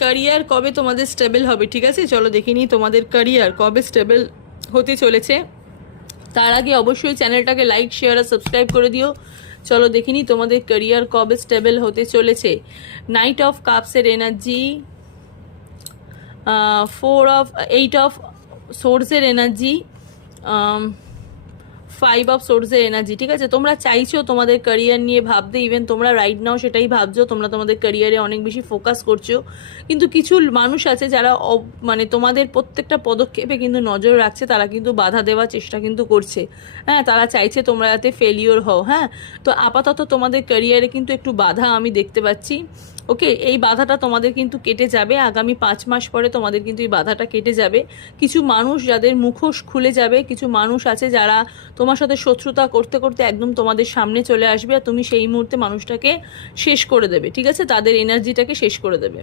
Career কবে তোমাদের stable হবে, ঠিক আছে? চলো দেখে নিই তোমাদের ক্যারিয়ার কবে স্টেবল হতে চলেছে। তার আগে অবশ্যই চ্যানেলটাকে লাইক শেয়ার আর সাবস্ক্রাইব করে দিও। চলো দেখে নিই তোমাদের ক্যারিয়ার কবে স্টেবল হতে চলেছে। নাইট অফ কাপসের এনার্জি, 8 অফ সোর্সের এনার্জি, 5 অফ সোর্সের এনার্জি, ঠিক আছে? তোমরা চাইছো তোমাদের ক্যারিয়ার নিয়ে ভাবতে, ইভেন তোমরা রাইট নাও সেটাই ভাবছো, তোমরা তোমাদের ক্যারিয়ারে অনেক বেশি ফোকাস করছো। কিন্তু কিছু মানুষ আছে যারা মানে তোমাদের প্রত্যেকটা পদক্ষেপে কিন্তু নজর রাখছে, তারা কিন্তু বাধা দেওয়ার চেষ্টা কিন্তু করছে। হ্যাঁ, তারা চাইছে তোমরা যাতে ফেলিওর হও। হ্যাঁ, তো আপাতত তোমাদের ক্যারিয়ারে কিন্তু একটু বাধা আমি দেখতে পাচ্ছি। ওকে, এই বাধাটা তোমাদের কিন্তু কেটে যাবে আগামী 5 মাস পরে, তোমাদের কিন্তু এই বাধাটা কেটে যাবে। কিছু মানুষ যাদের মুখোশ খুলে যাবে, কিছু মানুষ আছে যারা তোমার সাথে শত্রুতা করতে করতে একদম তোমাদের সামনে চলে আসবে, আর তুমি সেই মুহূর্তে মানুষটাকে শেষ করে দেবে, ঠিক আছে? তাদের এনার্জিটাকে শেষ করে দেবে।